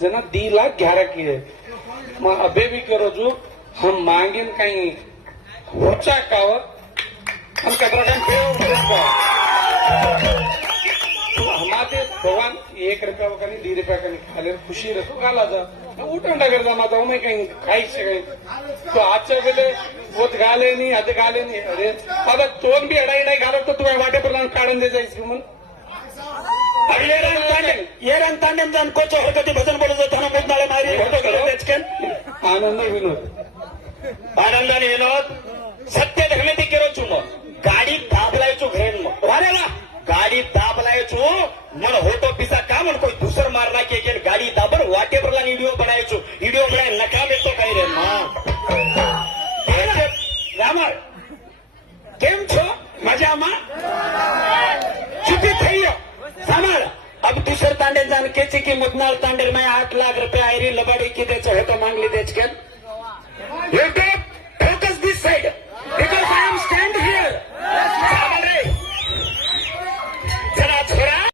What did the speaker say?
जना 10 लाख ग्यारह की है मैं अबे भी करो जो हम मांगे कहीं ऊंचा काव हम कदर हमारे भगवान 1 रुपया का नहीं 2 रुपया का नहीं खा ले खुशी रखो गाला जा उठा करता माता मैं कहीं खाई सके तो आजच्या वेळे वोत गाले नहीं अद गाले नहीं अरे आता तोन भी अडाई घालत तो तुम्हें वाटे पर काढून दे जायचं म्हणून येरण तांडेम जाण कोच होतं ते भजन बोलत होताना मुद्दाळे मारी होतो तेचकेन आनंद विनोद आनंदाने विनोद सत्य धर्मेती केलो चुम गाडी दाबलायचो घरेन मग वारे वा गाडी दाबलायचो मन होतो पिसा का म्हण कोई दुसर मारना के गेल गाडी दाबर वाटे परला व्हिडिओ बनायचो व्हिडिओ बनाय नका देतो काही रे रामर केम छो मजामा चुपी થઈ सामार अब दूसर तांडे जान केची की मुदनार तांडेर में 8 लाख रुपया आयरी लबाडी की देचो हे तो मांगली देच के